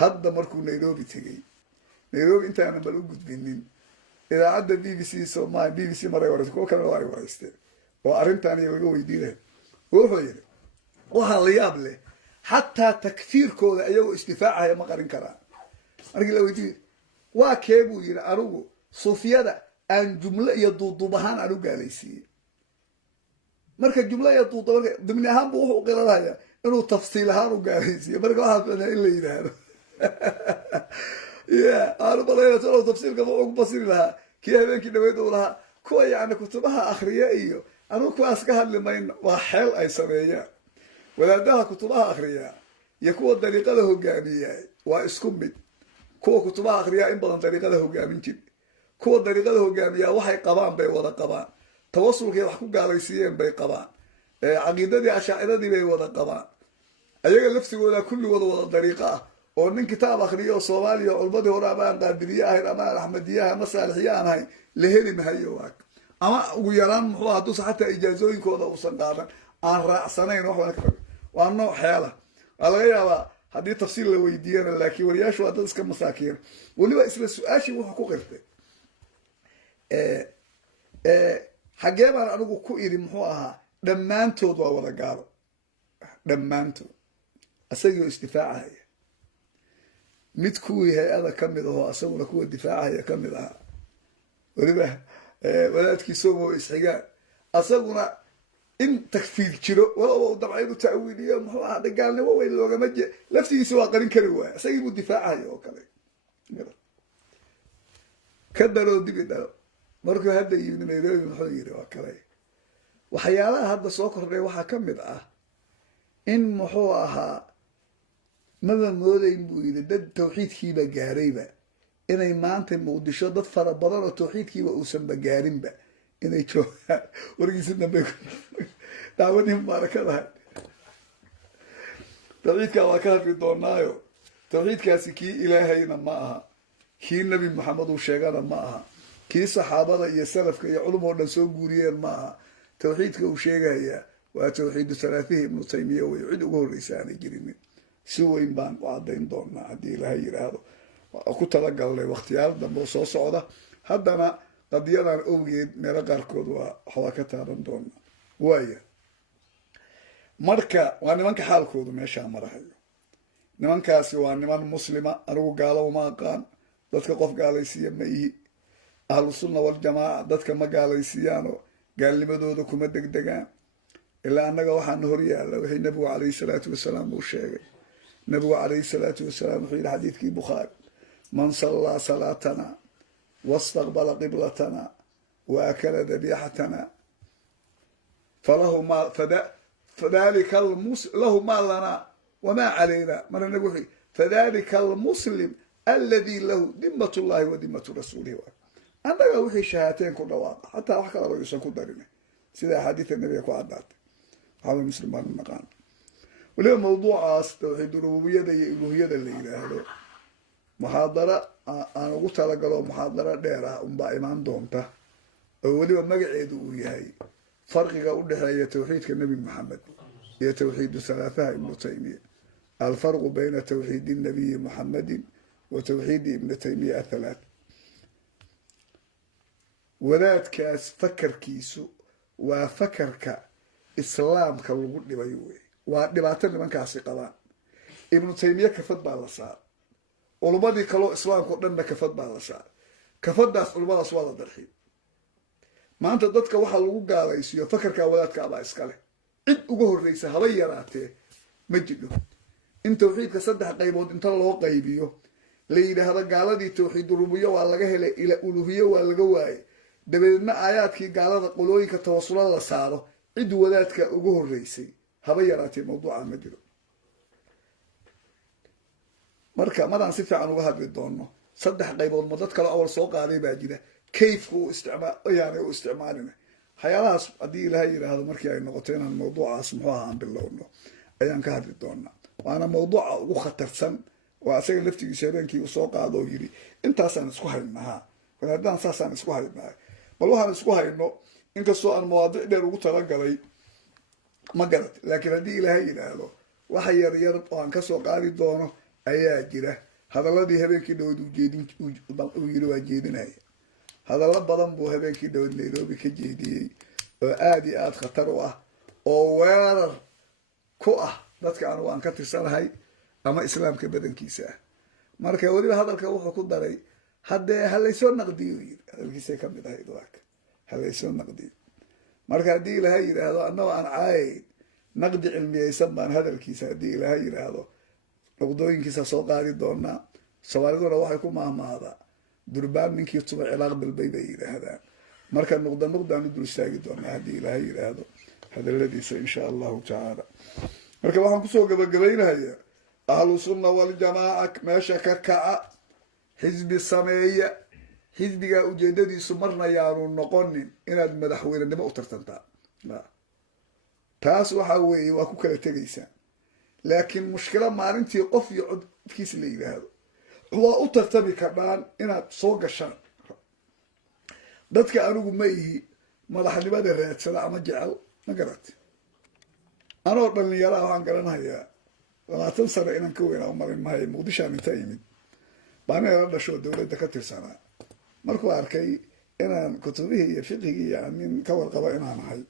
hadda markuu nairobi tegey nairobi intaanan bal u gudbinin idaacadda b b c somal b b c maray waraysa kuwa kalena waa ay waraysteen oo arrintan iyo laga weydiinaya wuxuu yidhi waxaa la yaab leh xataa takfiirkooda iyagoo isdifaacaya ma qarin karaan markii la weydiiye waa kee buu yidhi anigu suufiyada aan jumlo iyo duuduub ahaan aan u gaalaysiiyey marka jumlo iyo duuduub dimni ahaan buu wuxuu qiranaya inuu tafsiil ahaan u gaalaysiiyo marka waxaa fiicnaa in la yidhaahdo ya aanu malayna salo tafsiilka wuxuu ku basiri lahaa kii habeenkii dhaweyd uu lahaa kuwa yacni kutubaha akriya iyo anugu kuwaas ka hadli mayno waa xeel ay sameeyaan wadaadaha kutubaha akriya iyo kuwa dariiqada hogaamiya waa isku mid kuwa kutubaha akriya in badan dariiqada hogaamin jir kuwa dariiqada hogaamiya waxay qabaan bay wada qabaan tawasulkay wax ku gaalaysiiyeen bay qabaan caqiidadii ashaaciradii bay wada qabaan ayaga laftigooda kulligooda wada dariiqo ah oo nin kitaab akriyo oo soomaaliya culmadii hore ama aan qaadiriye ahayn ama aan axmediye ahayn ama saalixiye aan ahayn la heli mahayo waag ama ugu yaraan muxuu hadduusa xataa ijaazooyinkooda uusan qaadan aan raacsanayn wax waa nooc xeela waa laga yaabaa haddii tafsiil la weydiiyana laakiin wariyaashu waa dad iska masaakiina weliba isla su-aashii wuxuu ku qirtay xaggee baan anigu ku idhi muxuu ahaa dhammaantood waa wada gaalo dhammaantood isagoo isdifaacahaya mid kuwii hay-ada ka mid ahoo isaguna kuwa difaacahaya ka mid ahaa weliba wadaadkii somo isxigaan isaguna in takfiir jiro walaba u dabca inuu ta'wiiliyo muxuu ahaa gaalnimo weyn loogama laftigiisa waa qarin kari waaya isagii buu difaacahaya oo kale ka daroo dibi dhalo markuu hadda yimid nairobi muxuu yidhi waa kale waxyaalaha hadda soo kordhay waxaa ka mid ah in muxuu ahaa maba moodayn buu yidhi dad tawxiidkiiba gaarayba inay maanta muqdisho dad fara badan oo tawxiidkiiba uusanba gaarinba inay joogaan wargiisi dambe dacwadii mubaarakadahay tawxiidkaa waa ka hadli doonaayo tawxiidkaasi kii ilaahayna ma aha kii nebi maxamed uu sheegana ma aha kii saxaabada iyo salafka iyo culum oo dhan soo guuriyeen ma aha tawxiidka uu sheegayaa waa tawxiidu salaafihi ibnu taymiya wey cid uga horreysa aanay jirinin si weyn baan u caddayn doonaa haddii ilaha yidhaahdo ku talagalnay wakhtiyaal dambe oo soo socda haddana qadiyadan owgeed meelo qaarkood waxbaa ka taaban doonaa waaya marka waa nimanka xaalkoodu meeshaa marahayo nimankaasi waa niman muslima anigu gaalo uma aqaan dadka qof gaalaysiiya ma ihi ahlu sunna waljamaaca dadka ma gaalaysiiyaanoo gaalnimadooda kuma degdegaan ilaa annaga waxaana hor yaalla wixii nabigu calayhi salaatu wasalaam uu sheegay nabigu calayhi salaatu wasalaam wuxuu yidhi xadiidkii bukhaari man sallaa salaatana wastaqbala qiblatana wa akala dabiixatana fadalika lahu maa lana wamaa calayna marna nabigu wuxuu fadalika almuslim alladii lahu dimat llahi wa dimatu rasuulihi annaga wixii shahaateen ku dhawaaqa xataa wax kalaba yuusan ku darinay sida axaadiida nabiga ku caddaatay waxaaba muslim baan u naqaana weliba mawduucaas tawxiid rububiyada iyo iluuhiyada la yidhaahdo muxaadaro aan ugu talagalo muxaadaro dheer ah unbaa imaan doonta oo weliba magaceedu uu yahay farqiga u dhexeeya tawxiidka nebi maxamed iyo tawxiidu salaafaha ibnu taymiya alfarqu bayna tawxiidi nabiyi muxamedin wa tawxiidi ibni taymiya athalaat wadaadkaas fakarkiisu waa fakarka islaamka lagu dhibay wey waa dhibaato nimankaasi qabaan ibnu taymiya kafad baa la saar culummadii kaloo islaamkao dhanna kafad baa la saar kafadaas culummadaas waa la darxiy maanta dadka waxaa lagu gaalaysiiyo fakarkaa wadaadka abaa iskale cid uga horreysa haba yaraatee ma jidho in tawxiidka 3 qaybood inta loo qaybiyo la yidhaahdo gaaladii tawxiid rububiya waa laga helay ila uluhiya waa laga waayay dabeedna aayaadkii gaalada qolooyinka tawasula la saaro cid wadaadka ugu horreysay haba yaraatee mawduuca ma jiro marka madaan si fiican uga hadli doono 3 qaybood ma dad kale awal soo qaaday baa jira kayfku u isticmaalina waxyaalahaas haddii ilaha yidhaahdo markii ay noqoto inaan mawduucaas muxuu ahaan bilowno ayaan ka hadli doonaa waana mawduuca ugu khatarsan waa asaga laftigiisa habeenkii uu soo qaado oo yidhi intaasaan isku haynahaa wadaadaan saasaan isku haynaha bal waxaan isku hayno inkastoo aan mawaadic dheer ugu talagalay ma garat laakiin haddii ilaahay yidhaahdo waxa yar yar oo aan kasoo qaadi doono ayaa jira hadalladii habeenkii dhaweyd uu yiri waa jeedinaya hadallo badan buu habeenkii dhaweyd nairobi ka jeediyey oo aada iyo aada khatar u ah oo weerar ku ah dadka anugu aan ka tirsanahay ama islaamka badankiisa ah marka weliba hadalka wuxuu ku daray haddee halaysoo naqdiyo yiri hadalkiisay ka mid ahayd waaka halaysoo naqdiyo marka haddii ilaahay yidhaahdo annagoo aan caayayn naqdi cilmiyeysan baan hadalkiisa haddii ilaahay yidhaahdo noqdooyinkiisa soo qaadi doonaa soomaaliduna waxay ku maahmaadaa durbaan ninkii tuba cilaaq dalbay bay yidhaahdaan marka nuqdaan u dul istaagi doonaa haddii ilaahay yidhaahdo hadaladiisa insha allahu tacaala marka waxaan kusoo gabagabaynayaa ahlu sunna waljamaaca meesha ka kaca xisbi sameeya xisbigaa ujeedadiisu marna yaanu noqonin inaad madaxweynenimo u tartantaa taas waxa weeye waa ku kala tegaysaa laakiin mushkilo maalintii qof iyo codkiis la yidhaahdo waa u tartami kardhaan inaad soo gashaan dadka anigu ma ihi madaxnimada raadsada ama jecel ma garati anoo dhallinyaraha waxaan garanayaa 20 sano inaan ka weynaa u marin mahay muqdishaan inta yimid baan la dhasho dowladda ka tirsanaa markuu arkay inaan kutubihii iyo fiqhigii iyo nin ka warqaba inaan ahay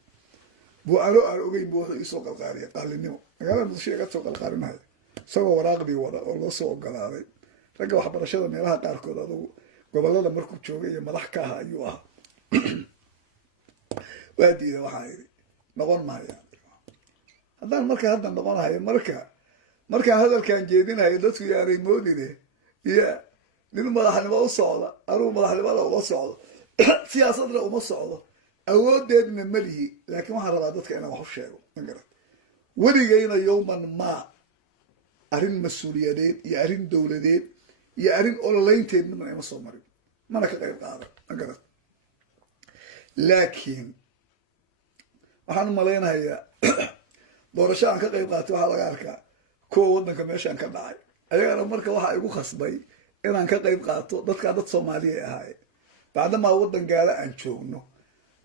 buu aan ogeyn buu wuxuu isoo qalqaariyay qaalinimo magaalada muqdisho iga soo qalqaarinaya isagoo waraaqdii wada oo loo soo ogolaaday ragga waxbarashada meelaha qaarkood adugu gobollada markuu joogay iyo madax ka aha ayuu ahaa waa diida waxaan yidhi noqon mahaya haddaan marka hadda noqonahayo markaan hadalkaan jeedinayo dadku yaanay moodine iyo nin madaxnimo u socda anugu madaxnimada uma socdo siyaasadna uma socdo awoodeedna malihi laakiin waxaan rabaa dadka inaan wax u sheego ma garat weligayna yowman maa arrin mas-uuliyadeed iyo arrin dowladeed iyo arrin ololeynteed midna ima soo marin mana ka qayb qaadan ma garat laakiin waxaan u malaynayaa doorasho aan ka qayb qaatay waxaa laga arkaa kuwa waddanka meeshaan ka dhacay ayagana marka waxaa igu khasbay inaan ka qayb qaato dadkaa dad soomaaliya ahaayeen bacdamaa waddan gaala aan joogno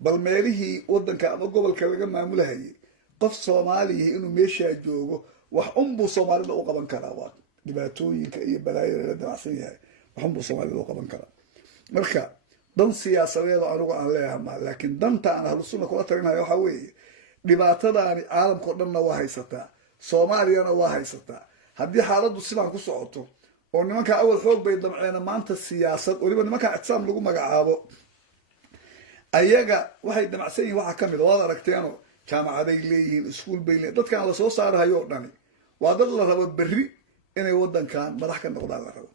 bal meelihii waddanka ama gobolka laga maamulahayay qof soomaaliya inuu meeshaa joogo wax unbuu soomaalida u qaban karaa waa dhibaatooyinka iyo balaayada la damacsan yahay wax unbuu soomaalida u qaban karaa marka dan siyaasadeed oo anigu aan leeyahay ma laakiin danta aan ahlu sunna kula talinayo waxaa weeye dhibaatadaani caalamkao dhanna waa haysataa soomaaliyana waa haysataa haddii xaaladdu sidaan ku socoto oo nimankaa awal xoog bay damceena maanta siyaasad weliba nimankaa ictisaam lagu magacaabo ayaga waxay damacsan yihin waxaa ka mid a waad aragteeno jaamacaday leeyihiin iskuol bay leeyihin dadkaan lasoo saarahayo o dhani waa dad la rabo berri inay waddankan madax ka noqdaan la rabo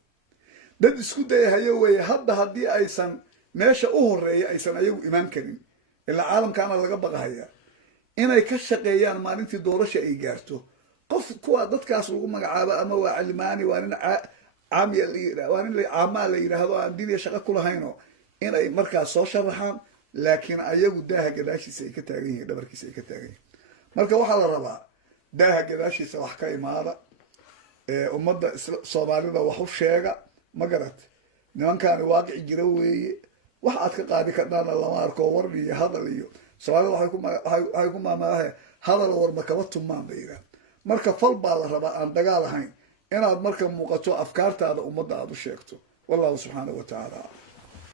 dad isku dayahayo weeye hadda haddii aysan meesha u horeeya aysan ayagu imaan karin ilaa caalamkaana laga baqahayaa inay ka shaqeeyaan maalintii doorasha ay gaarto qof kuwa dadkaas lagu magacaabo ama waa calimaani waa nin waa nin caamaa la yidhaahdo aan diniya shaqo ku lahayno inay markaas soo sharaxaan laakiin ayagu daaha gadaashiisa ay ka taagan yihiin dhabarkiisa ay ka taagan yihiin marka waxaa la rabaa daaha gadaashiisa wax ka imaada ummadda soomaalida wax u sheega ma garat nimankaani waaqici jira weeye wax aad ka qaadi kardhaana lama arko war iyo hadal iyo soomaalida waxay ku maamaahe hadal warma kaba tumaan bay yidhaah marka fal baa la rabaa aan dagaal ahayn inaad marka muuqato afkaartaada ummadda aada u sheegto wallahu subxaanahu wa tacaala